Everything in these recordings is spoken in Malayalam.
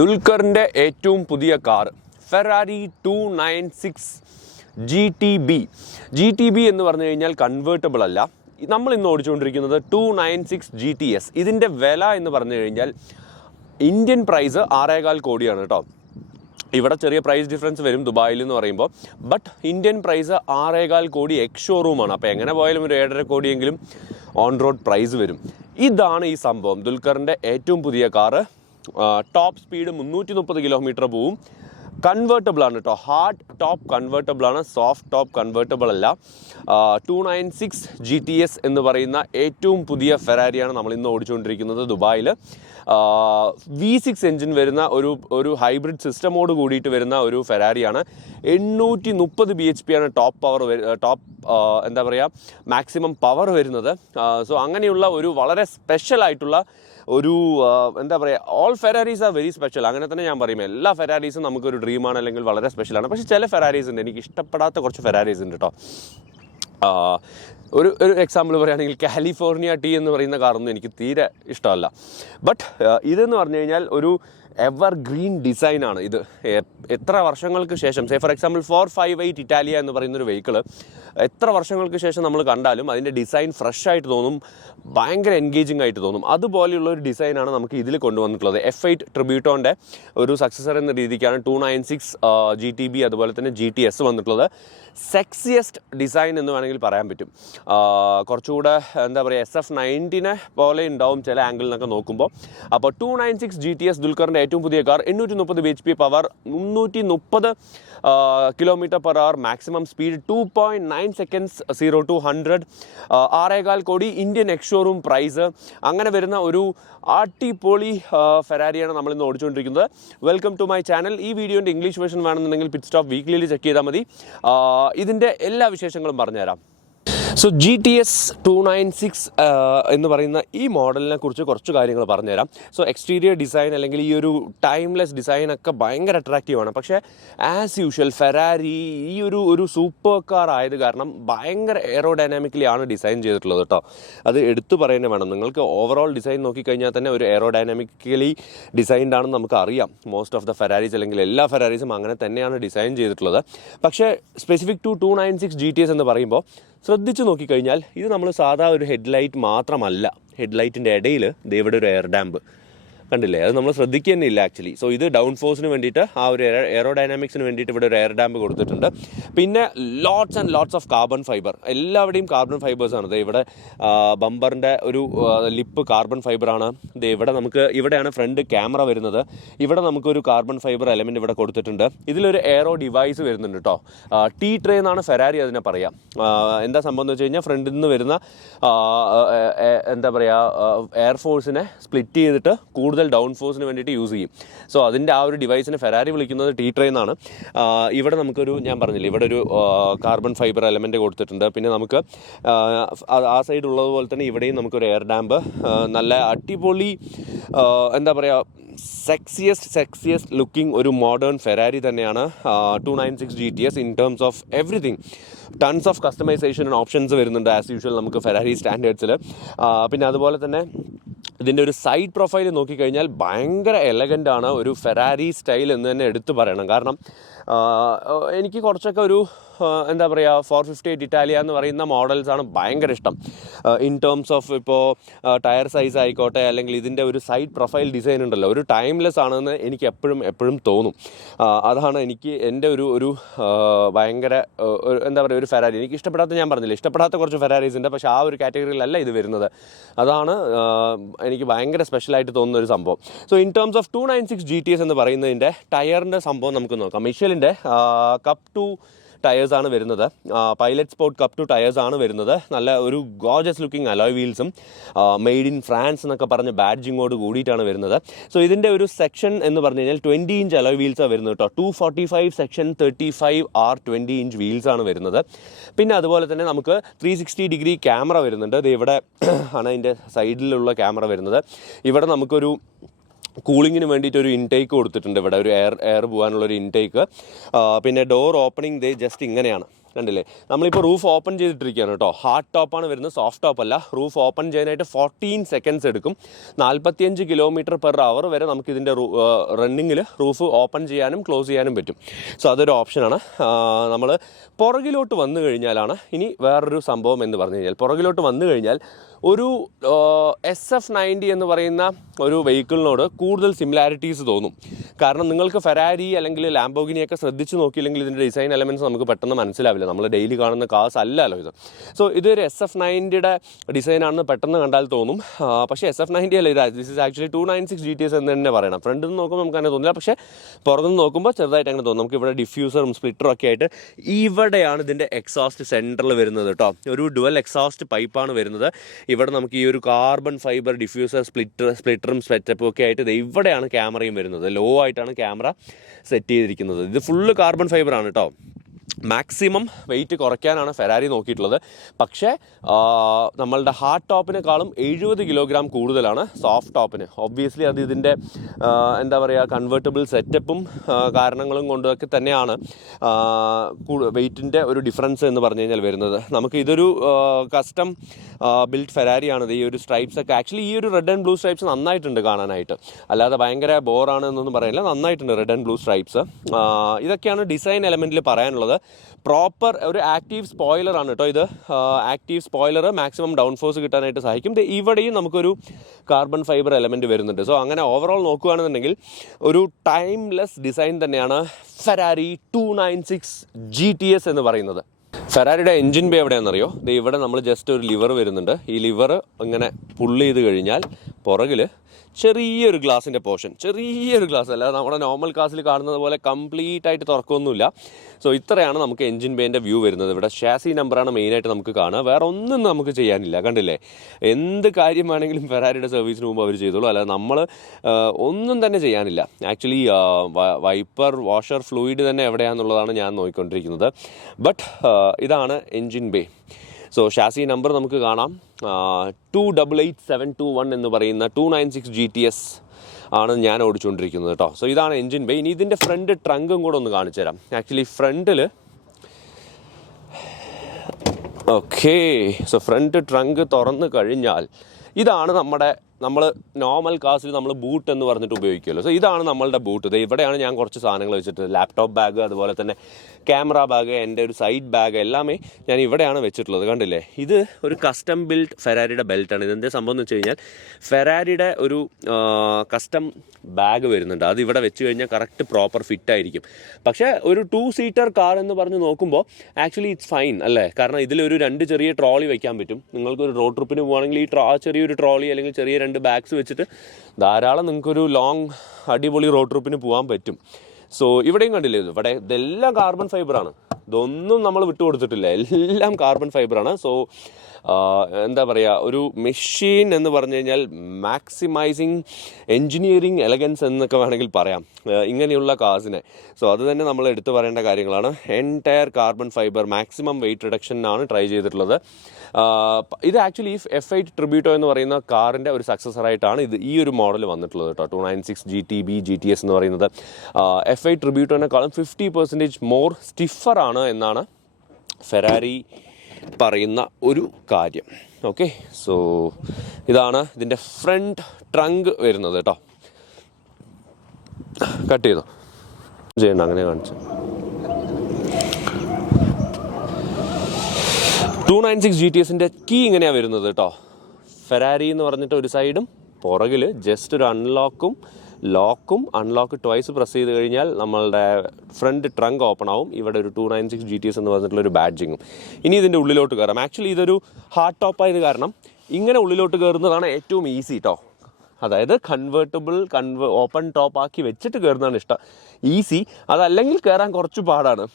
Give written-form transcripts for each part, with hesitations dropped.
ദുൽഖറിൻ്റെ ഏറ്റവും പുതിയ കാർ ഫെറാരി 296 GTB എന്ന് പറഞ്ഞു കഴിഞ്ഞാൽ കൺവേർട്ടബിൾ അല്ല. നമ്മൾ ഇന്ന് ഓടിച്ചുകൊണ്ടിരിക്കുന്നത് 296 GTS. ഇതിൻ്റെ വില എന്ന് പറഞ്ഞു കഴിഞ്ഞാൽ ഇന്ത്യൻ പ്രൈസ് 6.25 കോടിയാണ് കേട്ടോ. ഇവിടെ ചെറിയ പ്രൈസ് ഡിഫറൻസ് വരും ദുബായിൽ എന്ന് പറയുമ്പോൾ. ബട്ട് ഇന്ത്യൻ പ്രൈസ് 6.25 കോടി എക്സ് ഷോറൂമാണ്. അപ്പോൾ എങ്ങനെ പോയാലും ഒരു 7.5 കോടിയെങ്കിലും ഓൺ റോഡ് പ്രൈസ് വരും. ഇതാണ് ഈ സംഭവം. ദുൽഖറിൻ്റെ ഏറ്റവും പുതിയ കാറ്. ടോപ്പ് സ്പീഡ് 330 കിലോമീറ്റർ പോവും. കൺവേർട്ടബിൾ ആണ് കേട്ടോ. ഹാർഡ് ടോപ്പ് കൺവേർട്ടബിൾ ആണ്, സോഫ്റ്റ് ടോപ്പ് കൺവേർട്ടബിൾ അല്ല. 296 GTS എന്ന് പറയുന്ന ഏറ്റവും പുതിയ ഫെറാരിയാണ് നമ്മൾ ഇന്ന് ഓടിച്ചുകൊണ്ടിരിക്കുന്നത് ദുബായിൽ. V6 എൻജിൻ വരുന്ന ഒരു ഹൈബ്രിഡ് സിസ്റ്റമോട് കൂടിയിട്ട് വരുന്ന ഒരു ഫെറാരിയാണ്. 830 BHP ആണ് ടോപ്പ് എന്താ പറയുക മാക്സിമം പവർ വരുന്നത്. സോ അങ്ങനെയുള്ള ഒരു വളരെ സ്പെഷ്യൽ ആയിട്ടുള്ള ഒരു എന്താ പറയുക, ഓൾ ഫെറാരീസ് ആർ വെരി സ്പെഷ്യൽ. അങ്ങനെ തന്നെ ഞാൻ പറയും, എല്ലാ ഫെറാരീസും നമുക്കൊരു ഡ്രീമാണ്, അല്ലെങ്കിൽ വളരെ സ്പെഷ്യലാണ്. പക്ഷേ ചില ഫെറാരീസ് ഉണ്ട്, എനിക്ക് ഇഷ്ടപ്പെടാത്ത കുറച്ച് ഫെറാരീസ് ഉണ്ട് കേട്ടോ. ഒരു എക്സാമ്പിൾ പറയുകയാണെങ്കിൽ കാലിഫോർണിയ ടി എന്ന് പറയുന്ന കാറൊന്നും എനിക്ക് തീരെ ഇഷ്ടമല്ല. ബട്ട് ഇതെന്ന് പറഞ്ഞു കഴിഞ്ഞാൽ ഒരു എവർ ഗ്രീൻ ഡിസൈനാണ്. ഇത് എത്ര വർഷങ്ങൾക്ക് ശേഷം, ഫോർ എക്സാമ്പിൾ 458 ഇറ്റാലിയ എന്ന് പറയുന്നൊരു വെഹിക്കിള് എത്ര വർഷങ്ങൾക്ക് ശേഷം നമ്മൾ കണ്ടാലും അതിൻ്റെ ഡിസൈൻ ഫ്രഷ് ആയിട്ട് തോന്നും, ഭയങ്കര എൻഗേജിങ് ആയിട്ട് തോന്നും. അതുപോലെയുള്ള ഒരു ഡിസൈനാണ് നമുക്ക് ഇതിൽ കൊണ്ടുവന്നിട്ടുള്ളത്. F8 ട്രിബ്യൂട്ടോൻ്റെ ഒരു സക്സസർ എന്ന രീതിക്കാണ് 296 GTB അതുപോലെ തന്നെ GTS വന്നിട്ടുള്ളത്. സെക്സിയസ്റ്റ് ഡിസൈൻ എന്ന് വേണമെങ്കിൽ പറയാൻ പറ്റും. കുറച്ചുകൂടെ എന്താ പറയുക, SF90 പോലെ ഉണ്ടാവും ചില ആംഗിളിൽ നിന്നൊക്കെ നോക്കുമ്പോൾ. അപ്പോൾ 296 GTS ദുൽഖറിൻ്റെ ഏറ്റവും പുതിയ car. 830 BHP power, 330 km/h maximum speed, 2.9 seconds 0 to 100, 6.25 കോടി ഇന്ത്യൻ എക്സ് ഷോറൂം പ്രൈസ്. അങ്ങനെ വരുന്ന ഒരു അടിപൊളി ഫെറാരിയാണ് നമ്മളിന്ന് ഓടിച്ചുകൊണ്ടിരിക്കുന്നത്. Welcome to my channel. ഈ വീഡിയോൻ്റെ ഇംഗ്ലീഷ് വേർഷൻ വേണമെന്നുണ്ടെങ്കിൽ പിറ്റ് സ്റ്റോപ്പ് വീക്ക്ലിയിൽ ചെക്ക് ചെയ്താൽ മതി. ഇതിൻ്റെ എല്ലാ വിശേഷങ്ങളും പറഞ്ഞുതരാം. സോ GTS 296 എന്ന് പറയുന്ന ഈ മോഡലിനെ കുറിച്ച് കുറച്ച് കാര്യങ്ങൾ പറഞ്ഞുതരാം. സോ എക്സ്റ്റീരിയർ ഡിസൈൻ അല്ലെങ്കിൽ ഈ ഒരു ടൈംലെസ് ഡിസൈനൊക്കെ ഭയങ്കര അട്രാക്റ്റീവാണ്. പക്ഷേ ആസ് യൂഷ്വൽ ഫെറാരി ഈ ഒരു സൂപ്പർ കാർ ആയത് കാരണം ഭയങ്കര എയറോഡൈനാമിക്കലി ആണ് ഡിസൈൻ ചെയ്തിട്ടുള്ളത് കേട്ടോ. അത് എടുത്തു പറയുന്നത് വേണം. നിങ്ങൾക്ക് ഓവറോൾ ഡിസൈൻ നോക്കിക്കഴിഞ്ഞാൽ തന്നെ ഒരു എയറോഡൈനാമിക്കലി ഡിസൈൻഡ് ആണെന്ന് നമുക്ക് അറിയാം. മോസ്റ്റ് ഓഫ് ദ ഫെറാരീസ് അല്ലെങ്കിൽ എല്ലാ ഫെറാരീസും അങ്ങനെ തന്നെയാണ് ഡിസൈൻ ചെയ്തിട്ടുള്ളത്. പക്ഷേ സ്പെസിഫിക് ടു 296 GTS എന്ന് പറയുമ്പോൾ ശ്രദ്ധിച്ച് നോക്കിക്കഴിഞ്ഞാൽ ഇത് നമ്മൾ സാധാ ഒരു ഹെഡ്ലൈറ്റ് മാത്രമല്ല. ഹെഡ്ലൈറ്റിൻ്റെ ഇടയിൽ ഇവിടെ ഒരു എയർ ഡാമ്പ് കണ്ടില്ലേ? അത് നമ്മൾ ശ്രദ്ധിക്കുക തന്നെ ഇല്ല ആക്ച്വലി. സോ ഇത് ഡൗൺ ഫോഴ്സിന് വേണ്ടിയിട്ട്, ആ ഒരു എയറോഡൈനാമിക്സിന് വേണ്ടിയിട്ട് ഇവിടെ ഒരു എയർ ഡാമ്പ് കൊടുത്തിട്ടുണ്ട്. പിന്നെ lots and lots of carbon fibre. എല്ലാവിടെയും കാർബൺ ഫൈബേഴ്സാണ്. ഇവിടെ ബമ്പറിൻ്റെ ഒരു ലിപ്പ് കാർബൺ ഫൈബറാണ്. ഇവിടെയാണ് ഫ്രണ്ട് ക്യാമറ വരുന്നത്. ഇവിടെ നമുക്കൊരു കാർബൺ ഫൈബർ എലമെൻറ്റ് ഇവിടെ കൊടുത്തിട്ടുണ്ട്. ഇതിലൊരു എയറോ ഡിവൈസ് വരുന്നുണ്ട് കേട്ടോ. T-tray എന്നാണ് ഫെറാരി അതിനെ പറയാം. എന്താ സംഭവം എന്ന് വെച്ച് കഴിഞ്ഞാൽ ഫ്രണ്ടിൽ നിന്ന് വരുന്ന എന്താ പറയുക എയർഫോഴ്സിനെ സ്പ്ലിറ്റ് ചെയ്തിട്ട് കൂടുതൽ ഡൗൺ ഫോഴ്സിന് വേണ്ടിയിട്ട് യൂസ് ചെയ്യും. സോ അതിൻ്റെ ആ ഒരു ഡിവൈസിനെ ഫെറാരി വിളിക്കുന്നത് T-tray എന്നാണ്. ഇവിടെ നമുക്കൊരു, ഞാൻ പറഞ്ഞില്ലേ, ഇവിടെ ഒരു കാർബൺ ഫൈബർ എലമെൻറ്റ് കൊടുത്തിട്ടുണ്ട്. പിന്നെ നമുക്ക് ആ സൈഡ് ഉള്ളതുപോലെ തന്നെ ഇവിടെയും നമുക്കൊരു എയർ ഡാമ്പ്. നല്ല അടിപൊളി എന്താ പറയുക, സെക്സിയസ്റ്റ് ലുക്കിംഗ് ഒരു മോഡേൺ ഫെറാരി തന്നെയാണ് 296 GTS in terms of everything. Tons of customisation options വരുന്നുണ്ട് ആസ് യൂഷ്വൽ നമുക്ക് ഫെറാരി സ്റ്റാൻഡേർഡ്സിൽ. പിന്നെ അതുപോലെ തന്നെ ഇതിൻ്റെ ഒരു സൈഡ് പ്രൊഫൈൽ നോക്കിക്കഴിഞ്ഞാൽ ഭയങ്കര എലഗൻ്റ് ആണ്. ഒരു ഫെറാരി സ്റ്റൈൽ എന്ന് തന്നെ എടുത്തു പറയണം. കാരണം എനിക്ക് കുറച്ചൊക്കെ ഒരു എന്താ പറയുക 458 ഇറ്റാലിയ എന്ന് പറയുന്ന മോഡൽസാണ് ഭയങ്കര ഇഷ്ടം. ഇൻ ടേംസ് ഓഫ് ഇപ്പോൾ ടയർ സൈസ് ആയിക്കോട്ടെ, അല്ലെങ്കിൽ ഇതിൻ്റെ ഒരു സൈഡ് പ്രൊഫൈൽ ഡിസൈൻ ഉണ്ടല്ലോ, ഒരു ടൈംലെസ് ആണെന്ന് എനിക്ക് എപ്പോഴും തോന്നും. അതാണ് എനിക്ക് എൻ്റെ ഒരു ഭയങ്കര എന്താ പറയുക ഒരു ഫെറാരി എനിക്ക് ഇഷ്ടപ്പെടാത്ത, ഞാൻ പറഞ്ഞില്ല, ഇഷ്ടപ്പെടാത്ത കുറച്ച് ഫെറാരീസ് ഉണ്ട്. പക്ഷേ ആ ഒരു കാറ്റഗറിയിലല്ല ഇത് വരുന്നത്. അതാണ് എനിക്ക് ഭയങ്കര സ്പെഷ്യലായിട്ട് തോന്നുന്ന ഒരു സംഭവം. So in terms of 296 GTS എന്ന് പറയുന്നതിൻ്റെ ടയറിൻ്റെ സംഭവം നമുക്ക് നോക്കാം. മിഷലിൻ്റെ കപ്പ് 2 ടയേഴ്സാണ് വരുന്നത്. പൈലറ്റ് സ്പോർട്ട് കപ്പ് 2 ടയേഴ്സാണ് വരുന്നത്. നല്ല ഒരു ഗോർജസ് ലുക്കിംഗ് അലോയ് വീൽസും മെയ്ഡ് ഇൻ ഫ്രാൻസ് എന്നൊക്കെ പറഞ്ഞ് ബാഡ്ജിങ്ങോട് കൂടിയിട്ടാണ് വരുന്നത്. സോ ഇതിൻ്റെ ഒരു സെക്ഷൻ എന്ന് പറഞ്ഞു കഴിഞ്ഞാൽ 20 ഇഞ്ച് അലോയ് വീൽസാണ് വരുന്നത് കേട്ടോ. 245 സെക്ഷൻ 35 R 20 ഇഞ്ച് വീൽസാണ് വരുന്നത്. പിന്നെ അതുപോലെ തന്നെ നമുക്ക് 360 ഡിഗ്രി ക്യാമറ വരുന്നുണ്ട്. ഇത് ഇവിടെ ആണ് അതിൻ്റെ സൈഡിലുള്ള ക്യാമറ വരുന്നത്. ഇവിടെ നമുക്കൊരു കൂളിങ്ങിന് വേണ്ടിയിട്ടൊരു ഇൻടേക്ക് കൊടുത്തിട്ടുണ്ട്. ഇവിടെ ഒരു എയർ പോകാനുള്ളൊരു ഇൻടേക്ക്. പിന്നെ ഡോർ ഓപ്പണിംഗ് ജസ്റ്റ് ഇങ്ങനെയാണ്. കണ്ടില്ലേ, നമ്മളിപ്പോൾ റൂഫ് ഓപ്പൺ ചെയ്തിട്ടിരിക്കുകയാണ് കേട്ടോ. ഹാർഡ് ടോപ്പാണ് വരുന്നത്, സോഫ്റ്റ് ടോപ്പ് അല്ല. റൂഫ് ഓപ്പൺ ചെയ്യാനായിട്ട് 14 സെക്കൻഡ്സ് എടുക്കും. 45 km/h വരെ നമുക്ക് ഇതിൻ്റെ റണ്ണിങ്ങിൽ റൂഫ് ഓപ്പൺ ചെയ്യാനും ക്ലോസ് ചെയ്യാനും പറ്റും. സോ അതൊരു ഓപ്ഷനാണ്. നമ്മൾ പുറകിലോട്ട് വന്നു കഴിഞ്ഞാലാണ് ഇനി വേറൊരു സംഭവം എന്ന് പറഞ്ഞു കഴിഞ്ഞാൽ, പുറകിലോട്ട് വന്നു കഴിഞ്ഞാൽ ഒരു SF90 എന്ന് പറയുന്ന ഒരു വെഹിക്കിളിനോട് കൂടുതൽ സിമിലാരിറ്റീസ് തോന്നും. കാരണം നിങ്ങൾക്ക് ഫെരാരി അല്ലെങ്കിൽ ലാംബോർഗിനിയൊക്കെ ശ്രദ്ധിച്ച് നോക്കിയില്ലെങ്കിൽ ഇതിൻ്റെ ഡിസൈൻ എലമെൻറ്റ്സ് നമുക്ക് പെട്ടെന്ന് മനസ്സിലാവില്ല. നമ്മൾ ഡെയിലി കാണുന്ന കാർസ് അല്ലല്ലോ ഇത്. സോ ഇതൊരു SF90യുടെ ഡിസൈനാണെന്ന് പെട്ടെന്ന് കണ്ടാൽ തോന്നും. പക്ഷേ SF90 അല്ല ഇത്. ദിസ് ഇസ് ആക്ച്വലി 296 GTS എന്ന് തന്നെ പറയണം. ഫ്രണ്ടിൽ നിന്ന് നോക്കുമ്പോൾ നമുക്ക് അങ്ങനെ തോന്നില്ല, പക്ഷേ പുറത്തുനിന്ന് നോക്കുമ്പോൾ ചെറുതായിട്ട് അങ്ങനെ തോന്നും. നമുക്ക് ഇവിടെ ഡിഫ്യൂസറും സ്പ്ലിറ്ററും ഒക്കെ ആയിട്ട് ഇവിടെയാണ് ഇതിൻ്റെ എക്സോസ്റ്റ് സെൻറ്ററിൽ വരുന്നത് കേട്ടോ. ഒരു ഡുവൽ എക്സോസ്റ്റ് പൈപ്പാണ് വരുന്നത്. ഇവിടെ നമുക്ക് ഈ ഒരു കാർബൺ ഫൈബർ ഡിഫ്യൂസർ സ്പ്ലിറ്ററും സെറ്റപ്പും ഒക്കെ ആയിട്ട് ഇവിടെയാണ് ക്യാമറയും വരുന്നത്. ലോ ആയിട്ടാണ് ക്യാമറ സെറ്റ് ചെയ്തിരിക്കുന്നത്. ഇത് ഫുള്ള് കാർബൺ ഫൈബറാണ് കേട്ടോ. മാക്സിമം വെയിറ്റ് കുറയ്ക്കാനാണ് ഫെരാരി നോക്കിയിട്ടുള്ളത്. പക്ഷേ നമ്മളുടെ ഹാർഡ് ടോപ്പിനേക്കാളും 70 കിലോഗ്രാം കൂടുതലാണ് സോഫ്റ്റ് ടോപ്പിന്. ഒബ്വിയസ്ലി അത് ഇതിൻ്റെ എന്താ പറയുക, കൺവേർട്ടബിൾ സെറ്റപ്പും കാരണങ്ങളും കൊണ്ടൊക്കെ തന്നെയാണ് വെയിറ്റിൻ്റെ ഒരു ഡിഫറൻസ് എന്ന് പറഞ്ഞു കഴിഞ്ഞാൽ വരുന്നത്. നമുക്ക് ഇതൊരു കസ്റ്റം ബിൽഡ് ഫെരാരിയാണിത്. ഈ ഒരു സ്ട്രൈപ്സ് ഒക്കെ ആക്ച്വലി ഈ ഒരു റെഡ് ആൻഡ് ബ്ലൂ സ്ട്രൈപ്സ് നന്നായിട്ടുണ്ട് കാണാനായിട്ട്. അല്ലാതെ ഭയങ്കര ബോറാണ് എന്നൊന്നും പറയില്ല, നന്നായിട്ടുണ്ട് റെഡ് ആൻഡ് ബ്ലൂ സ്ട്രൈപ്സ്. ഇതൊക്കെയാണ് ഡിസൈൻ എലമെൻറ്റിൽ പറയാനുള്ളത്. പ്രോപ്പർ ഒരു ആക്റ്റീവ് സ്പോയിലറാണ് കേട്ടോ ഇത്. Active spoiler maximum down force കിട്ടാനായിട്ട് സഹായിക്കും. ഇവിടെയും നമുക്കൊരു കാർബൺ ഫൈബർ എലമെൻറ്റ് വരുന്നുണ്ട്. സോ അങ്ങനെ ഓവറോൾ നോക്കുകയാണെന്നുണ്ടെങ്കിൽ ഒരു ടൈംലെസ് ഡിസൈൻ തന്നെയാണ് ഫെരാരി 296 GTS എന്ന് പറയുന്നത്. ഫെരാരിയുടെ എൻജിൻ ബേ എവിടെയാണെന്നറിയോ? ഇവിടെ നമ്മൾ ജസ്റ്റ് ഒരു ലിവർ വരുന്നുണ്ട്. ഈ ലിവർ ഇങ്ങനെ പുള്ള് ചെയ്ത് കഴിഞ്ഞാൽ പുറകിൽ ചെറിയൊരു ഗ്ലാസിൻ്റെ പോർഷൻ, ചെറിയൊരു ഗ്ലാസ് അല്ല, നമ്മുടെ നോർമൽ കാസിൽ കാണുന്നത് പോലെ കംപ്ലീറ്റ് ആയിട്ട് തുറക്കൊന്നുമില്ല. സോ ഇത്രയാണ് നമുക്ക് എൻജിൻ ബേൻ്റെ വ്യൂ വരുന്നത്. ഇവിടെ ഷാസി നമ്പറാണ് മെയിനായിട്ട് നമുക്ക് കാണുക. വേറെ ഒന്നും നമുക്ക് ചെയ്യാനില്ല. കണ്ടില്ലേ, എന്ത് കാര്യം വേണമെങ്കിലും ഫെരാരിയുടെ സർവീസിന് മുമ്പ് അവർ ചെയ്തോളൂ. അല്ലാതെ നമ്മൾ ഒന്നും തന്നെ ചെയ്യാനില്ല. ആക്ച്വലി വൈപ്പർ വാഷർ ഫ്ലൂയിഡ് തന്നെ എവിടെയാണെന്നുള്ളതാണ് ഞാൻ നോക്കിക്കൊണ്ടിരിക്കുന്നത്. ബട്ട് ഇതാണ് engine bay. So chassis number നമുക്ക് കാണാം. 288721 എന്ന് പറയുന്ന 296 GTS ആണ് ഞാൻ ഓടിച്ചുകൊണ്ടിരിക്കുന്നത് കേട്ടോ. സോ ഇതാണ് എൻജിൻ ബേ. ഇനി ഇതിൻ്റെ ഫ്രണ്ട് ട്രങ്കും കൂടെ ഒന്ന് കാണിച്ചു തരാം. ആക്ച്വലി ഫ്രണ്ടിൽ ഓക്കെ, സോ ഫ്രണ്ട് ട്രങ്ക് തുറന്ന് കഴിഞ്ഞാൽ ഇതാണ് നമ്മൾ നോർമൽ കാസിൽ നമ്മൾ ബൂട്ട് എന്ന് പറഞ്ഞിട്ട് ഉപയോഗിക്കുമല്ലോ. സോ ഇതാണ് നമ്മളുടെ ബൂട്ട്. ഇത് ഇവിടെയാണ് ഞാൻ കുറച്ച് സാധനങ്ങൾ വെച്ചിട്ട്, ലാപ്ടോപ്പ് ബാഗ്, അതുപോലെ തന്നെ ക്യാമറ ബാഗ്, എൻ്റെ ഒരു സൈഡ് ബാഗ് എല്ലാമേ ഞാൻ ഇവിടെയാണ് വെച്ചിട്ടുള്ളത്. കണ്ടില്ലേ, ഇത് ഒരു കസ്റ്റം ബിൽഡ് ഫെരാരിയുടെ ബെൽറ്റാണ്. ഇതെന്താ സംഭവം എന്ന് വെച്ച് കഴിഞ്ഞാൽ ഫെരാരിയുടെ ഒരു കസ്റ്റം ബാഗ് വരുന്നുണ്ട്. അത് ഇവിടെ വെച്ച് കഴിഞ്ഞാൽ കറക്റ്റ് പ്രോപ്പർ ഫിറ്റ് ആയിരിക്കും. പക്ഷേ ഒരു 2 സീറ്റർ കാർ എന്ന് പറഞ്ഞ് നോക്കുമ്പോൾ ആക്ച്വലി ഇറ്റ്സ് ഫൈൻ അല്ലേ? കാരണം ഇതിലൊരു 2 ചെറിയ ട്രോളി വയ്ക്കാൻ പറ്റും. നിങ്ങൾക്കൊരു റോഡ് ട്രിപ്പിന് പോകുകയാണെങ്കിൽ ഈ ചെറിയൊരു ട്രോളി അല്ലെങ്കിൽ ചെറിയ 2 ബാഗ്സ് വെച്ചിട്ട് ധാരാളം നിങ്ങൾക്കൊരു ലോങ് അടിപൊളി റോഡ് ട്രിപ്പിന് പോകാൻ പറ്റും. സോ ഇവിടെയും കണ്ടില്ലേ, ഇവിടെ ഇതെല്ലാം കാർബൺ ഫൈബറാണ്. ഇതൊന്നും നമ്മൾ വിട്ടുകൊടുത്തിട്ടില്ല, എല്ലാം കാർബൺ ഫൈബറാണ്. സോ എന്താ പറയുക, ഒരു മെഷീൻ എന്ന് പറഞ്ഞു കഴിഞ്ഞാൽ മാക്സിമൈസിങ് എൻജിനീയറിങ് എലഗൻസ് എന്നൊക്കെ വേണമെങ്കിൽ പറയാം ഇങ്ങനെയുള്ള കാസിനെ. സോ അത് തന്നെ നമ്മൾ എടുത്തു പറയേണ്ട കാര്യങ്ങളാണ്. Entire carbon fibre, maximum weight റിഡക്ഷനാണ് ട്രൈ ചെയ്തിട്ടുള്ളത്. ഇത് ആക്ച്വലി F8 ട്രിബ്യൂട്ടോ എന്ന് പറയുന്ന കാറിൻ്റെ ഒരു സക്സസറായിട്ടാണ് ഈ ഒരു മോഡൽ വന്നിട്ടുള്ളത് കേട്ടോ. 296 GTB GTS എന്ന് പറയുന്നത് F8 ട്രിബ്യൂട്ടോനെക്കാളും 50% മോർ സ്റ്റിഫറാണ് എന്നാണ് ഫെരാരി പറയുന്ന ഒരു കാര്യം. ഓക്കെ, സോ ഇതാണ് ഇതിൻ്റെ ഫ്രണ്ട് ട്രങ്ക് വരുന്നത് കേട്ടോ. കട്ട് ചെയ്തോ, ചെയ്യണ്ട, അങ്ങനെ കാണിച്ചു. 296 GTSൻ്റെ കീ ഇങ്ങനെയാണ് വരുന്നത് കേട്ടോ. ഫെരാരി എന്ന് പറഞ്ഞിട്ട് ഒരു സൈഡും പുറകിൽ ജസ്റ്റ് ഒരു ലോക്കും അൺലോക്ക് ട്വൈസ് പ്രസ് ചെയ്ത് കഴിഞ്ഞാൽ നമ്മളുടെ ഫ്രണ്ട് ട്രങ്ക് ഓപ്പൺ ആവും. ഇവിടെ ഒരു 296 GTS എന്ന് പറഞ്ഞിട്ടുള്ളൊരു ബാഡ്ജിങ്ങും. ഇനി ഇതിൻ്റെ ഉള്ളിലോട്ട് കയറാം. ആക്ച്വലി ഇതൊരു ഹാർഡ് ടോപ്പായത് കാരണം ഇങ്ങനെ ഉള്ളിലോട്ട് കയറുന്നതാണ് ഏറ്റവും ഈസി കേട്ടോ. അതായത് ഓപ്പൺ ടോപ്പ് ആക്കി വെച്ചിട്ട് കയറുന്നതാണ് ഈസി. അതല്ലെങ്കിൽ കയറാൻ കുറച്ച് പാടാണ്.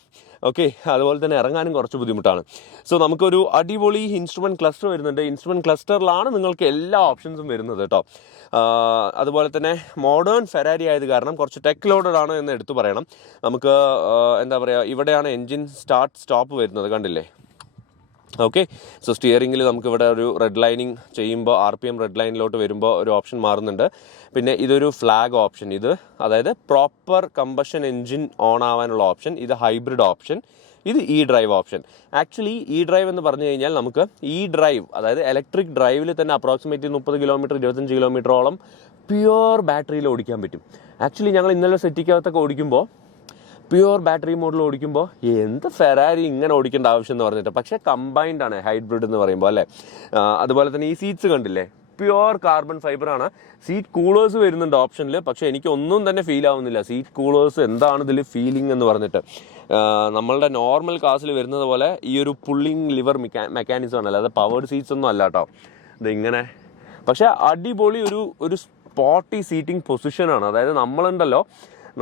ഓക്കെ, അതുപോലെ തന്നെ ഇറങ്ങാനും കുറച്ച് ബുദ്ധിമുട്ടാണ്. സോ നമുക്കൊരു അടിപൊളി ഇൻസ്ട്രുമെൻറ്റ് ക്ലസ്റ്റർ വരുന്നുണ്ട്. ഇൻസ്ട്രുമെൻറ്റ് ക്ലസ്റ്ററിലാണ് നിങ്ങൾക്ക് എല്ലാ ഓപ്ഷൻസും വരുന്നത് കേട്ടോ. അതുപോലെ തന്നെ മോഡേൺ ഫെരാരി ആയത് കാരണം കുറച്ച് ടെക് ലോഡഡ് ആണ് എന്ന് എടുത്തു പറയണം. നമുക്ക് എന്താ പറയുക, ഇവിടെയാണ് എൻജിൻ സ്റ്റാർട്ട് സ്റ്റോപ്പ് വരുന്നത്, കണ്ടില്ലേ? ഓക്കെ. സോ സ്റ്റിയറിംഗിൽ നമുക്കിവിടെ ഒരു റെഡ് ലൈനിങ് ചെയ്യുമ്പോൾ RPM റെഡ് ലൈനിലോട്ട് വരുമ്പോൾ ഒരു ഓപ്ഷൻ മാറുന്നുണ്ട്. പിന്നെ ഇതൊരു ഫ്ലാഗ് ഓപ്ഷൻ, ഇത് അതായത് പ്രോപ്പർ കമ്പഷൻ എൻജിൻ ഓൺ ആവാനുള്ള ഓപ്ഷൻ. ഇത് ഹൈബ്രിഡ് ഓപ്ഷൻ. ഇത് ഡ്രൈവ് ഓപ്ഷൻ. ആക്ച്വലി ഡ്രൈവ് എന്ന് പറഞ്ഞു കഴിഞ്ഞാൽ നമുക്ക് ഡ്രൈവ് അതായത് ഇലക്ട്രിക് ഡ്രൈവിൽ തന്നെ അപ്രോക്സിമേറ്റ്ലി 30 കിലോമീറ്റർ 25 കിലോമീറ്ററോളം പ്യുവർ ബാറ്ററിയിൽ ഓടിക്കാൻ പറ്റും. ആക്ച്വലി ഞങ്ങൾ ഇന്നലെ സെറ്റിക്കകത്തൊക്കെ ഓടിക്കുമ്പോൾ പ്യുവർ ബാറ്ററി മോഡിൽ ഓടിക്കുമ്പോൾ എന്ത് ഫെറാരി ഇങ്ങനെ ഓടിക്കേണ്ട ആവശ്യം എന്ന് പറഞ്ഞിട്ട്. പക്ഷേ കമ്പൈൻഡ് ആണ് ഹൈബ്രിഡ് എന്ന് പറയുമ്പോൾ അല്ലേ. അതുപോലെ തന്നെ ഈ സീറ്റ്സ് കണ്ടില്ലേ, പ്യുവർ കാർബൺ ഫൈബറാണ്. സീറ്റ് കൂളേഴ്സ് വരുന്നുണ്ട് ഓപ്ഷനിൽ, പക്ഷേ എനിക്ക് ഒന്നും തന്നെ ഫീൽ ആവുന്നില്ല സീറ്റ് കൂളേഴ്സ് എന്താണ് ഇതിൽ ഫീലിംഗ് എന്ന് പറഞ്ഞിട്ട്. നമ്മളുടെ നോർമൽ കാസിൽ വരുന്നത് പോലെ ഈ ഒരു പുള്ളിങ് ലിവർ മെക്കാനിസം ആണ്, അല്ലാതെ പവേർഡ് സീറ്റ്സ് ഒന്നും അല്ല കേട്ടോ ഇതിങ്ങനെ. പക്ഷേ അടിപൊളി ഒരു സ്പോട്ടി സീറ്റിംഗ് പൊസിഷനാണ്. അതായത്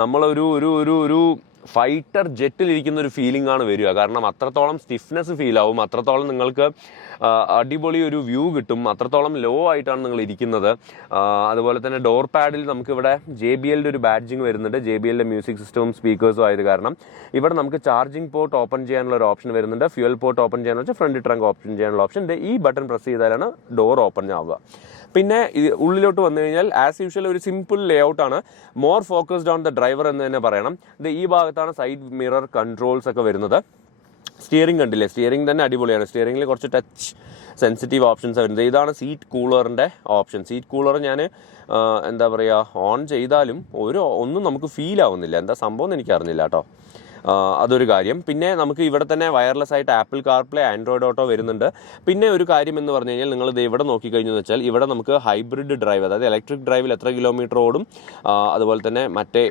നമ്മളൊരു ഫൈറ്റർ ജെറ്റിലിരിക്കുന്ന ഒരു ഫീലിംഗ് ആണ് വരിക. കാരണം അത്രത്തോളം സ്റ്റിഫ്നെസ് ഫീൽ ആവും, അത്രത്തോളം നിങ്ങൾക്ക് അടിപൊളി ഒരു വ്യൂ കിട്ടും, അത്രത്തോളം ലോ ആയിട്ടാണ് നിങ്ങൾ ഇരിക്കുന്നത്. അതുപോലെ തന്നെ ഡോർ പാഡിൽ നമുക്കിവിടെ JBLയുടെ ഒരു ബാഡ്ജിങ് വരുന്നുണ്ട്. JBLയുടെ മ്യൂസിക് സിസ്റ്റവും സ്പീക്കേഴ്സും ആയത് കാരണം ഇവിടെ നമുക്ക് ചാർജിങ് പോർട്ട് ഓപ്പൺ ചെയ്യാനുള്ള ഒരു ഓപ്ഷൻ വരുന്നുണ്ട്. ഫ്യൂൽ പോർട്ട് ഓപ്പൺ ചെയ്യാനുള്ള വെച്ചാൽ ഫ്രണ്ട് ട്രങ്ക് ഓപ്പൺ ചെയ്യാനുള്ള ഓപ്ഷൻ. ഈ ബട്ടൺ പ്രസ് ചെയ്താലാണ് ഡോർ ഓപ്പൺ ആവുക. പിന്നെ ഉള്ളിലോട്ട് വന്നു കഴിഞ്ഞാൽ ആസ് യൂഷ്വൽ ഒരു സിമ്പിൾ ലേ ഔട്ടാണ്. More focused on the driver എന്ന് തന്നെ പറയണം. ഈ ഭാഗത്താണ് സൈഡ് മിറർ കൺട്രോൾസ് ഒക്കെ വരുന്നത്. സ്റ്റിയറിംഗ് കണ്ടില്ലേ, സ്റ്റിയറിംഗ് തന്നെ അടിപൊളിയാണ്. സ്റ്റിയറിംഗിൽ കുറച്ച് ടച്ച് സെൻസിറ്റീവ് ഓപ്ഷൻസ് വരുന്നത്. ഇതാണ് സീറ്റ് കൂളറിൻ്റെ ഓപ്ഷൻ. സീറ്റ് കൂളർ ഞാൻ എന്താ പറയുക ഓൺ ചെയ്താലും ഒന്നും നമുക്ക് ഫീൽ ആവുന്നില്ല. എന്താ സംഭവം എന്ന് എനിക്കറിഞ്ഞില്ല കേട്ടോ. അതൊരു കാര്യം. പിന്നെ നമുക്ക് ഇവിടെ തന്നെ വയർലെസ് ആയിട്ട് ആപ്പിൾ കാർപ്ലേ, ആൻഡ്രോയിഡ് ഓട്ടോ വരുന്നുണ്ട്. പിന്നെ ഒരു കാര്യം എന്ന് പറഞ്ഞു കഴിഞ്ഞാൽ നിങ്ങൾ ഇത് ഇവിടെ നോക്കിക്കഴിഞ്ഞു വെച്ചാൽ ഇവിടെ നമുക്ക് ഹൈബ്രിഡ് ഡ്രൈവ്, അതായത് ഇലക്ട്രിക് ഡ്രൈവിൽ എത്ര കിലോമീറ്റർ ഓടും, അതുപോലെ തന്നെ മറ്റേ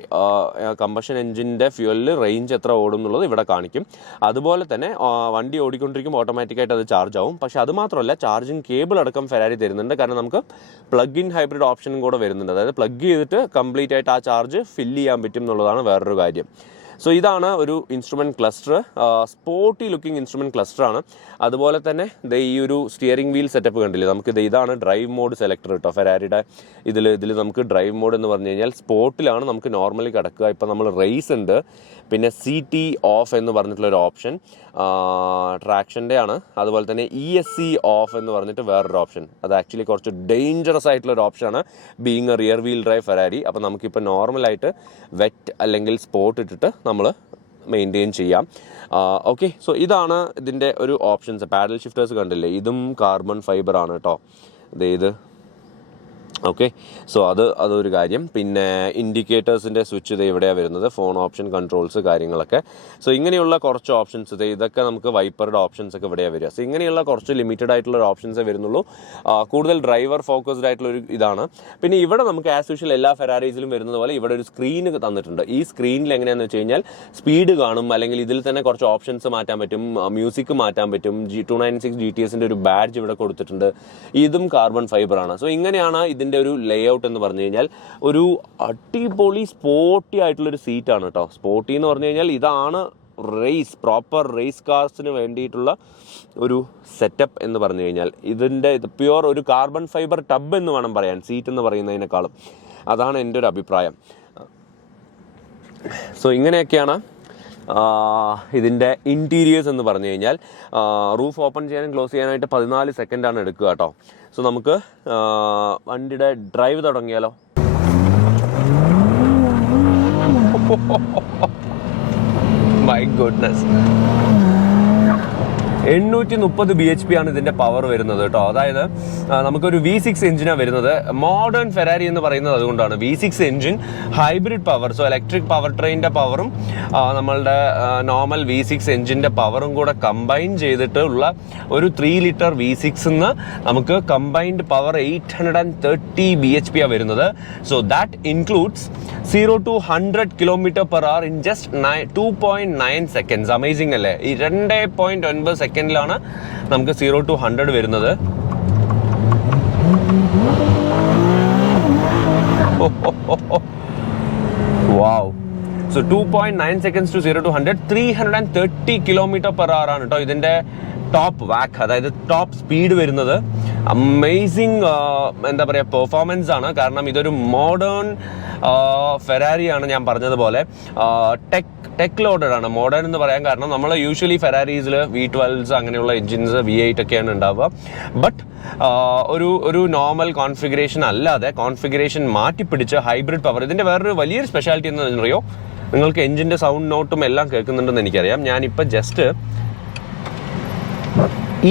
കമ്പഷൻ എഞ്ചിൻ്റെ ഫ്യൂവലിൽ റേഞ്ച് എത്ര ഓടും എന്നുള്ളത് ഇവിടെ കാണിക്കും. അതുപോലെ തന്നെ വണ്ടി ഓടിക്കൊണ്ടിരിക്കുമ്പോൾ ഓട്ടോമാറ്റിക്കായിട്ട് അത് ചാർജ് ആവും. പക്ഷേ അത് മാത്രമല്ല, ചാർജിങ് കേബിൾ അടക്കം ഫെരാരി തരുന്നുണ്ട്. കാരണം നമുക്ക് പ്ലഗ് ഇൻ ഹൈബ്രിഡ് ഓപ്ഷനും കൂടെ വരുന്നുണ്ട്. അതായത് പ്ലഗ് ചെയ്തിട്ട് കംപ്ലീറ്റ് ആയിട്ട് ആ ചാർജ് ഫില്ല് ചെയ്യാൻ പറ്റും എന്നുള്ളതാണ് വേറൊരു കാര്യം. സോ ഇതാണ് ഒരു instrument cluster, sporty looking instrument cluster ആണ്. അതുപോലെ തന്നെ ഈ ഒരു സ്റ്റിയറിംഗ് വീൽ സെറ്റപ്പ് കണ്ടില്ലേ, നമുക്ക് ഇതാണ് ഡ്രൈവ് മോഡ് സെലക്ടർ കേട്ടോ. ഫെരാരിയുടെ ഇതിൽ നമുക്ക് ഡ്രൈവ് മോഡ് എന്ന് പറഞ്ഞു കഴിഞ്ഞാൽ സ്പോർട്ടിലാണ് നമുക്ക് നോർമലി കിടക്കുക. ഇപ്പം നമ്മൾ റേസ് ഉണ്ട്, പിന്നെ CT ഓഫ് എന്ന് പറഞ്ഞിട്ടുള്ളൊരു ഓപ്ഷൻ ട്രാക്ഷൻ്റെ ആണ്. അതുപോലെ തന്നെ ESC ഓഫ് എന്ന് പറഞ്ഞിട്ട് വേറൊരു ഓപ്ഷൻ. അത് ആക്ച്വലി കുറച്ച് ഡേഞ്ചറസ് ആയിട്ടുള്ളൊരു ഓപ്ഷനാണ്, being A rear wheel drive Ferrari. അപ്പോൾ നമുക്കിപ്പോൾ നോർമലായിട്ട് വെറ്റ് അല്ലെങ്കിൽ സ്പോട്ട് ഇട്ടിട്ട് നമ്മൾ മെയിൻറ്റെയിൻ ചെയ്യാം. ഓക്കെ. സോ ഇതാണ് ഇതിൻ്റെ ഒരു ഓപ്ഷൻസ്. പാഡൽ ഷിഫ്റ്റേഴ്സ് കണ്ടില്ലേ, ഇതും കാർബൺ ഫൈബർ ആണ് കേട്ടോ. ഇത് ഓക്കെ. സോ അതൊരു കാര്യം. പിന്നെ ഇൻഡിക്കേറ്റേഴ്സിൻ്റെ സ്വിച്ച് ഇത് എവിടെയാണ് വരുന്നത്, ഫോൺ ഓപ്ഷൻ, കൺട്രോൾസ്, കാര്യങ്ങളൊക്കെ. സോ ഇങ്ങനെയുള്ള കുറച്ച് ഓപ്ഷൻസ് ഇതൊക്കെ നമുക്ക് വൈപ്പറുടെ ഓപ്ഷൻസ് ഒക്കെ എവിടെയാണ് വരിക. സോ ഇങ്ങനെയുള്ള കുറച്ച് ലിമിറ്റഡ് ആയിട്ടുള്ള ഒരു ഓപ്ഷൻസേ വരുന്നുള്ളൂ. കൂടുതൽ ഡ്രൈവർ ഫോക്കസ്ഡ് ആയിട്ടുള്ളൊരു ഇതാണ്. പിന്നെ ഇവിടെ നമുക്ക് ആസ് യൂഷ്വൽ എല്ലാ ഫെരാരീസിലും വരുന്നത് പോലെ ഇവിടെ ഒരു സ്ക്രീൻ തന്നിട്ടുണ്ട്. ഈ സ്ക്രീനിൽ എങ്ങനെയാണെന്ന് വെച്ച് കഴിഞ്ഞാൽ സ്പീഡ് കാണും, അല്ലെങ്കിൽ ഇതിൽ തന്നെ കുറച്ച് ഓപ്ഷൻസ് മാറ്റാൻ പറ്റും, മ്യൂസിക് മാറ്റാൻ പറ്റും. 296 GTSൻ്റെ ഒരു ബാഡ്ജ് ഇവിടെ കൊടുത്തിട്ടുണ്ട്. ഇതും കാർബൺ ഫൈബറാണ്. സോ ഇങ്ങനെയാണ് ഇതിൻ്റെ ഒരു ലേ ഔട്ട് എന്ന് പറഞ്ഞു കഴിഞ്ഞാൽ. ഒരു അടിപൊളി സ്പോർട്ടി ആയിട്ടുള്ളൊരു സീറ്റാണ് കേട്ടോ. സ്പോർട്ടി എന്ന് പറഞ്ഞു കഴിഞ്ഞാൽ ഇതാണ് പ്രോപ്പർ റേസ് കാർസിന് വേണ്ടിയിട്ടുള്ള ഒരു സെറ്റപ്പ് എന്ന് പറഞ്ഞു കഴിഞ്ഞാൽ. ഇത് പ്യുവർ ഒരു കാർബൺ ഫൈബർ ടബ് എന്ന് വേണം പറയാൻ, സീറ്റ് എന്ന് പറയുന്നതിനേക്കാളും. അതാണ് എൻ്റെ ഒരു അഭിപ്രായം. സോ ഇങ്ങനെയൊക്കെയാണ് ഇതിൻ്റെ ഇൻറ്റീരിയേഴ്സ് എന്ന് പറഞ്ഞു കഴിഞ്ഞാൽ. റൂഫ് ഓപ്പൺ ചെയ്യാനും ക്ലോസ് ചെയ്യാനായിട്ട് 14 സെക്കൻഡാണ് എടുക്കുക കേട്ടോ. സോ നമുക്ക് വണ്ടിയുടെ ഡ്രൈവ് തുടങ്ങിയാലോ. മൈ ഗുഡ്നസ്, 830 bhp ആണ് ഇതിൻ്റെ പവർ വരുന്നത് കേട്ടോ. അതായത് നമുക്കൊരു V6 എഞ്ചിനാണ് വരുന്നത്. മോഡേൺ ഫെരാരി എന്ന് പറയുന്നത് അതുകൊണ്ടാണ്. V6 engine, hybrid power, so electric power ട്രെയിനിൻ്റെ പവറും നമ്മളുടെ നോർമൽ V6 എഞ്ചിൻ്റെ പവറും കൂടെ കമ്പൈൻ ചെയ്തിട്ടുള്ള ഒരു 3 ലിറ്റർ V6 നമുക്ക് കമ്പൈൻഡ് പവർ 830 bhp ആണ് വരുന്നത്. So that includes 0 to 100 km/h in just 2.9 seconds. Amazing അല്ലേ? ഈ 2.9 സെക്കൻഡിലാണ് നമുക്ക് 0 to 100 വരുന്നത്. Wow. So 2.9 seconds to 0 to 100, 330 km/h ആണ് കേട്ടോ ഇതിൻ്റെ ടോപ്പ് വാക്ക്, അതായത് ടോപ്പ് സ്പീഡ് വരുന്നത്. അമേസിങ് എന്താ പറയുക പെർഫോമൻസ് ആണ്. കാരണം ഇതൊരു മോഡേൺ ഫെരാരിയാണ്. ഞാൻ പറഞ്ഞതുപോലെ ടെക് ലോഡഡ് ആണ്. മോഡേൺ എന്ന് പറയാൻ കാരണം നമ്മൾ യൂഷ്വലി ഫെരാരീസിൽ V12s അങ്ങനെയുള്ള എഞ്ചിൻസ് V8 ഒക്കെയാണ് ഉണ്ടാവുക. ബട്ട് ഒരു നോർമൽ കോൺഫിഗറേഷൻ അല്ലാതെ കോൺഫിഗറേഷൻ മാറ്റിപ്പിടിച്ച് ഹൈബ്രിഡ് പവർ. ഇതിൻ്റെ വേറൊരു വലിയൊരു സ്പെഷ്യാലിറ്റി എന്ന് അറിയോ, നിങ്ങൾക്ക് എഞ്ചിൻ്റെ സൗണ്ട് നോട്ടും എല്ലാം കേൾക്കുന്നുണ്ടെന്ന് എനിക്കറിയാം. ഞാനിപ്പോൾ ജസ്റ്റ്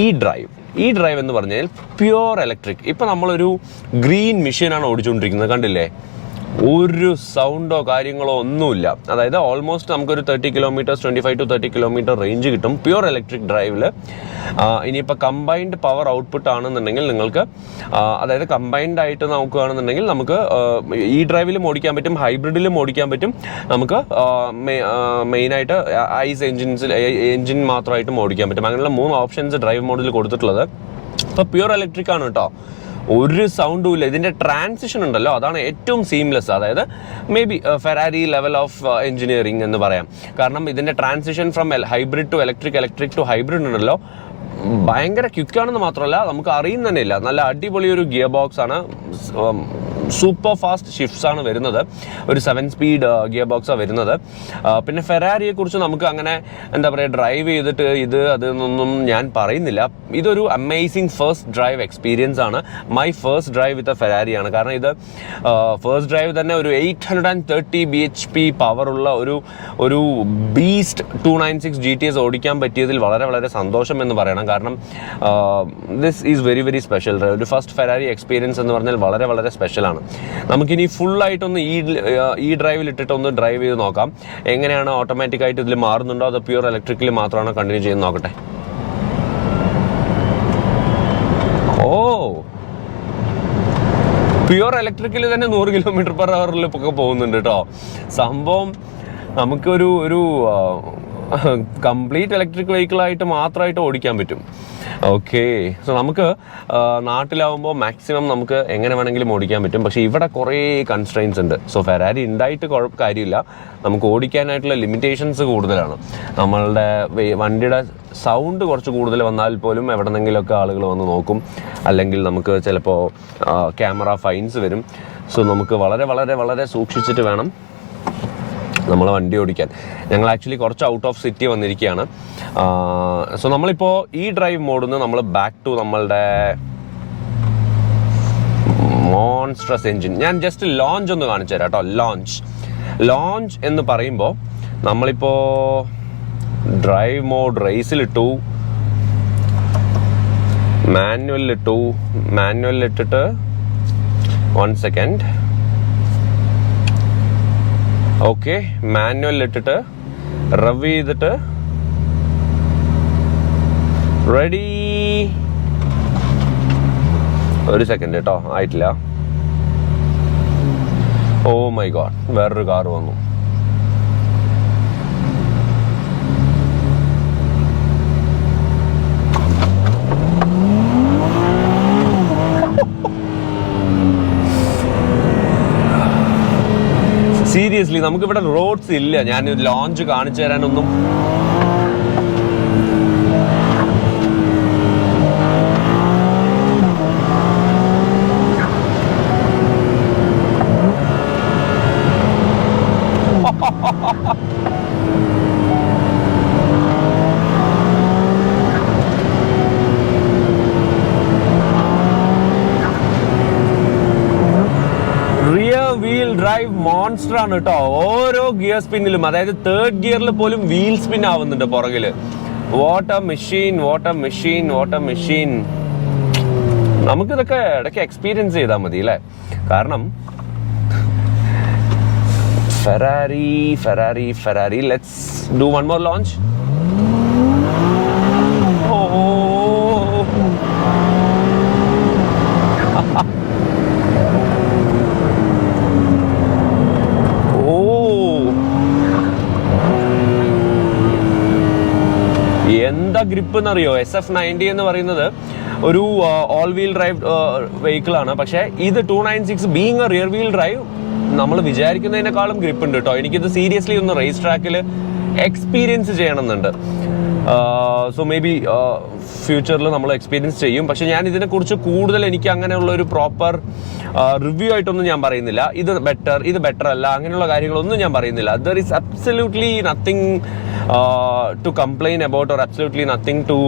ഈ ഡ്രൈവ് എന്ന് പറഞ്ഞാൽ പ്യുവർ ഇലക്ട്രിക്. ഇപ്പം നമ്മളൊരു ഗ്രീൻ മെഷീനാണ് ഓടിച്ചുകൊണ്ടിരിക്കുന്നത്, കണ്ടില്ലേ? ഒരു സൗണ്ടോ കാര്യങ്ങളോ ഒന്നുമില്ല. അതായത് ഓൾമോസ്റ്റ് നമുക്കൊരു 30 കിലോമീറ്റേഴ്സ് 25 to 30 കിലോമീറ്റർ റേഞ്ച് കിട്ടും പ്യുവർ ഇലക്ട്രിക് ഡ്രൈവിൽ. ഇനിയിപ്പോൾ കമ്പൈൻഡ് പവർ ഔട്ട്പുട്ട് ആണെന്നുണ്ടെങ്കിൽ നിങ്ങൾക്ക്, അതായത് കമ്പൈൻഡ് ആയിട്ട് നോക്കുകയാണെന്നുണ്ടെങ്കിൽ നമുക്ക് ഈ ഡ്രൈവിലും ഓടിക്കാൻ പറ്റും, ഹൈബ്രിഡിലും ഓടിക്കാൻ പറ്റും. നമുക്ക് മെയിനായിട്ട് ഐസ് എഞ്ചിൻ മാത്രമായിട്ടും ഓടിക്കാൻ പറ്റും. അങ്ങനെയുള്ള 3 ഓപ്ഷൻസ് ഡ്രൈവ് മോഡിൽ കൊടുത്തിട്ടുള്ളത്. അപ്പോൾ പ്യുവർ ഇലക്ട്രിക് ആണ് കേട്ടോ. ഒരു സൗണ്ടും ഇല്ല. ഇതിൻ്റെ ട്രാൻസിഷൻ ഉണ്ടല്ലോ, അതാണ് ഏറ്റവും സീംലെസ്. അതായത് may be Ferrari level of engineering എന്ന് പറയാം. കാരണം ഇതിൻ്റെ transition from hybrid to electric to hybrid ഉണ്ടല്ലോ, ഭയങ്കര ക്വിക്കാണെന്ന് മാത്രമല്ല നമുക്ക് അറിയുന്ന തന്നെ ഇല്ല. നല്ല അടിപൊളി ഒരു ഗിയർ ബോക്സ് ആണ്. സൂപ്പർ ഫാസ്റ്റ് ഷിഫ്റ്റ്സ് ആണ് വരുന്നത്. ഒരു 7 സ്പീഡ് ഗിയർ ബോക്സാണ് വരുന്നത്. പിന്നെ ഫെറാരിയെ കുറിച്ച് നമുക്ക് അങ്ങനെ എന്താ പറയുക ഡ്രൈവ് ചെയ്തിട്ട് അതെന്നൊന്നും ഞാൻ പറയുന്നില്ല. ഇതൊരു അമേസിങ് ഫസ്റ്റ് ഡ്രൈവ് എക്സ്പീരിയൻസ് ആണ്. മൈ ഫസ്റ്റ് ഡ്രൈവ് വിത്ത് ഫെറാരിയാണ്. കാരണം ഇത് ഫസ്റ്റ് ഡ്രൈവ് തന്നെ ഒരു 830 bhp പവറുള്ള ഒരു ബീസ്റ്റ് 296 GTS ഓടിക്കാൻ പറ്റിയതിൽ വളരെ വളരെ സന്തോഷം എന്ന് പറയണം. കാരണം this is very very special drive. ഒരു ഫസ്റ്റ് ഫെറാരി എക്സ്പീരിയൻസ് എന്ന് പറഞ്ഞാൽ വളരെ വളരെ സ്പെഷ്യലാണ്. നമുക്കിനി ഫുള്ളായിട്ടൊന്ന് ഈ ഡ്രൈവിൽ ഇട്ടിട്ടൊന്ന് ഡ്രൈവ് ചെയ്ത് നോക്കാം. എങ്ങനെയാണ് ഓട്ടോമാറ്റിക്കായിട്ട് ഇതിൽ മാറുന്നുണ്ടോ അതോ പ്യുവർ ഇലക്ട്രിക്കിൽ മാത്രമാണോ കണ്ടിന്യൂ ചെയ്ത് നോക്കട്ടെ. പ്യുവർ ഇലക്ട്രിക്കിൽ തന്നെ 100 km/h ഒക്കെ പോകുന്നുണ്ട് കേട്ടോ. സംഭവം നമുക്കൊരു കംപ്ലീറ്റ് ഇലക്ട്രിക് വെഹിക്കിളായിട്ട് മാത്രമായിട്ട് ഓടിക്കാൻ പറ്റും. ഓക്കെ, സോ നമുക്ക് നാട്ടിലാവുമ്പോൾ മാക്സിമം നമുക്ക് എങ്ങനെ വേണമെങ്കിലും ഓടിക്കാൻ പറ്റും. പക്ഷേ ഇവിടെ കുറേ കൺസ്ട്രെയിൻസ് ഉണ്ട്. സോ ഫെറാരി ഉണ്ടായിട്ട് കാര്യമില്ല, നമുക്ക് ഓടിക്കാനായിട്ടുള്ള ലിമിറ്റേഷൻസ് കൂടുതലാണ്. നമ്മളുടെ വണ്ടിയുടെ സൗണ്ട് കുറച്ച് കൂടുതൽ വന്നാൽ പോലും എവിടെന്നെങ്കിലുമൊക്കെ ആളുകൾ വന്ന് നോക്കും, അല്ലെങ്കിൽ നമുക്ക് ചിലപ്പോൾ ക്യാമറ ഫൈൻസ് വരും. സോ നമുക്ക് വളരെ വളരെ വളരെ സൂക്ഷിച്ചിട്ട് വേണം നമ്മൾ വണ്ടി ഓടിക്കാൻ. ഞങ്ങൾ ആക്ച്വലി കുറച്ച് ഔട്ട് ഓഫ് സിറ്റി വന്നിരിക്കുകയാണ്. സോ നമ്മളിപ്പോൾ ഈ ഡ്രൈവ് മോഡിൽ നിന്ന് നമ്മൾ ബാക്ക് ടു നമ്മളുടെ മോൺസ്ട്രസ് എൻജിൻ. ഞാൻ ജസ്റ്റ് ലോഞ്ച് ഒന്ന് കാണിച്ചു തരാം കേട്ടോ. ലോഞ്ച് എന്ന് പറയുമ്പോൾ നമ്മളിപ്പോൾ ഡ്രൈവ് മോഡ് റേസിലിട്ടു, മാനുവലിലിട്ടിട്ട് 1 സെക്കൻഡ്. ഓക്കെ, മാനുവലിലിട്ടിട്ട് റവ് ചെയ്തിട്ട് റെഡി. 1 സെക്കൻഡ് കേട്ടോ, ആയിട്ടില്ല. ഓ മൈ ഗോഡ്, വേറൊരു കാർ വന്നു. സീരിയസ്ലി നമുക്കിവിടെ റോഡ്സ് ഇല്ല. ഞാൻ ലോഞ്ച് കാണിച്ചു തരാനൊന്നും ഡ്രൈവ് മോൺസ്റ്റർ ആണ് കേട്ടോ. ഓരോ ഗിയർ സ്പിന്നിലും, അതായത് 3rd ഗിയറിൽ പോലും വീൽ സ്പിൻ ആവുന്നുണ്ട് പുറകില്. What a machine. നമുക്കിതൊക്കെ ഇടയ്ക്ക് എക്സ്പീരിയൻസ് ചെയ്താൽ മതി അല്ലേ? കാരണം Ferrari. Let's do one more launch. എന്താ ഗ്രിപ്പ് എന്നറിയോ? SF90 എന്ന് പറയുന്നത് ഒരു ഓൾ വീൽ ഡ്രൈവ് വെഹിക്കിൾ ആണ്. പക്ഷേ ഇത് 296 being A rear wheel drive നമ്മൾ വിചാരിക്കുന്നതിനേക്കാളും ഗ്രിപ്പ് ഉണ്ട് കേട്ടോ. എനിക്കിത് സീരിയസ്ലി ഒന്ന് റേസ് ട്രാക്കിൽ എക്സ്പീരിയൻസ് ചെയ്യണമെന്നുണ്ട്. സോ മേ ബി ഫ്യൂച്ചറിൽ നമ്മൾ എക്സ്പീരിയൻസ് ചെയ്യും. പക്ഷേ ഞാൻ ഇതിനെക്കുറിച്ച് കൂടുതൽ എനിക്ക് അങ്ങനെയുള്ള ഒരു പ്രോപ്പർ റിവ്യൂ ആയിട്ടൊന്നും ഞാൻ പറയുന്നില്ല. ഇത് ബെറ്റർ അല്ല, അങ്ങനെയുള്ള കാര്യങ്ങളൊന്നും ഞാൻ പറയുന്നില്ല. There is absolutely nothing to complain about or absolutely nothing to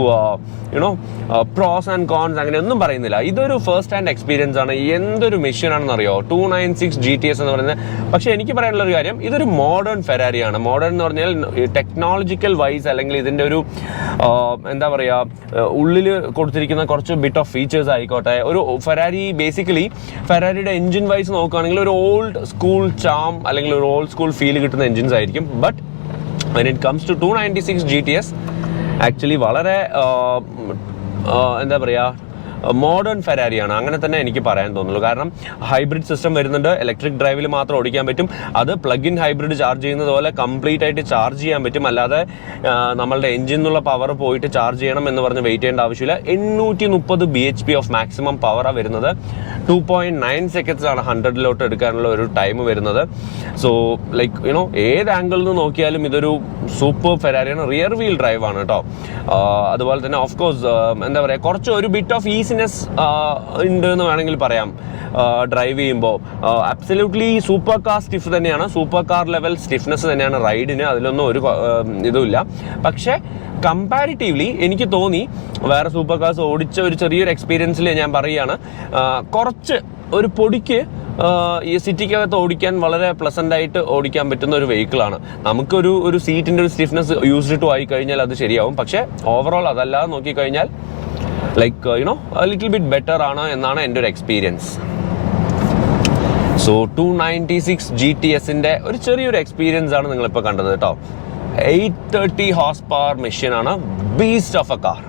pros and cons അങ്ങനെ ഒന്നും പറയുന്നില്ല. ഇതൊരു ഫസ്റ്റ് ഹാൻഡ് എക്സ്പീരിയൻസ് ആണ്. എന്തൊരു മെഷീനാണെന്ന് അറിയോ 296 GTS എന്ന് പറയുന്നത്. പക്ഷേ എനിക്ക് പറയാനുള്ള ഒരു കാര്യം, ഇതൊരു മോഡേൺ ഫെരാരിയാണ്. മോഡേൺ എന്ന് പറഞ്ഞാൽ ടെക്നോളജിക്കൽ വൈസ് അല്ലെങ്കിൽ ഇതിൻ്റെ ഒരു എന്താ പറയുക, ഉള്ളിൽ കൊടുത്തിരിക്കുന്ന കുറച്ച് ബിറ്റ് ഓഫ് ഫീച്ചേഴ്സ് ആയിക്കോട്ടെ. ഒരു ഫെരാരി ബേസിക്കലി ഫെരാരിയുടെ എൻജിൻ വൈസ് നോക്കുകയാണെങ്കിൽ ഒരു ഓൾഡ് സ്കൂൾ ചാം അല്ലെങ്കിൽ ഒരു ഓൾഡ് സ്കൂൾ ഫീൽ കിട്ടുന്ന എൻജിൻസ് ആയിരിക്കും. But when it comes to 296 GTS actually വളരെ എന്താ പറയുക, മോഡേൺ ഫെരാരിയാണ്. അങ്ങനെ തന്നെ എനിക്ക് പറയാൻ തോന്നുള്ളൂ. കാരണം ഹൈബ്രിഡ് സിസ്റ്റം വരുന്നുണ്ട്, ഇലക്ട്രിക് ഡ്രൈവിൽ മാത്രം ഓടിക്കാൻ പറ്റും. അത് പ്ലഗ് ഇൻ ഹൈബ്രിഡ് ചാർജ് ചെയ്യുന്നത് പോലെ കംപ്ലീറ്റ് ആയിട്ട് ചാർജ് ചെയ്യാൻ പറ്റും. അല്ലാതെ നമ്മളുടെ എഞ്ചിൻ എന്നുള്ള പവർ പോയിട്ട് ചാർജ് ചെയ്യണം എന്ന് പറഞ്ഞ് വെയിറ്റ് ചെയ്യേണ്ട ആവശ്യമില്ല. 830 bhp ഓഫ് മാക്സിമം പവറാണ് വരുന്നത്. 2.9 seconds ആണ് 100-ലോട്ട് എടുക്കാനുള്ള ഒരു ടൈം വരുന്നത്. സോ ലൈക്ക് ഏത് ആംഗിളിൽ നിന്ന് നോക്കിയാലും ഇതൊരു സൂപ്പർ ഫെരാരിയാണ്. റിയർ വീൽ ഡ്രൈവ് ആണ് കേട്ടോ. അതുപോലെ തന്നെ ഓഫ് കോഴ്സ് എന്താ പറയുക, കുറച്ച് ഒരു ബിറ്റ് ഓഫ് ഈസിനെസ് ഉണ്ട് എന്ന് വേണമെങ്കിൽ പറയാം ഡ്രൈവ് ചെയ്യുമ്പോൾ. അബ്സല്യൂട്ട്ലി സൂപ്പർ കാർ സ്റ്റിഫ് തന്നെയാണ്, സൂപ്പർ കാർ ലെവൽ സ്റ്റിഫ്നെസ് തന്നെയാണ് റൈഡിന്. അതിലൊന്നും ഒരു ഇതുമില്ല. പക്ഷേ കമ്പാരിറ്റീവ്ലി എനിക്ക് തോന്നി വേറെ സൂപ്പർ കാർസ് ഓടിച്ച ഒരു ചെറിയൊരു എക്സ്പീരിയൻസിൽ ഞാൻ പറയുകയാണ്, കുറച്ച് ഒരു പൊടിക്ക് ഈ സിറ്റിക്കകത്ത് ഓടിക്കാൻ വളരെ പ്ലസൻ്റ് ആയിട്ട് ഓടിക്കാൻ പറ്റുന്ന ഒരു വെഹിക്കിളാണ്. നമുക്കൊരു സീറ്റിൻ്റെ ഒരു സ്റ്റിഫ്നെസ് യൂസ്ഡ് ടു ആയി കഴിഞ്ഞാൽ അത് ശരിയാവും. പക്ഷേ ഓവറോൾ അതല്ലാതെ നോക്കിക്കഴിഞ്ഞാൽ ലൈക്ക് ലിറ്റിൽ ബിറ്റ് ബെറ്റർ ആണ് എന്നാണ് എൻ്റെ ഒരു എക്സ്പീരിയൻസ്. സോ 296 GTSൻ്റെ ഒരു ചെറിയൊരു എക്സ്പീരിയൻസ് ആണ് നിങ്ങളിപ്പോൾ കണ്ടത് കേട്ടോ. 830 horsepower മെഷീനാണ്, ബീസ്റ്റ് ഓഫ് എ കാർ.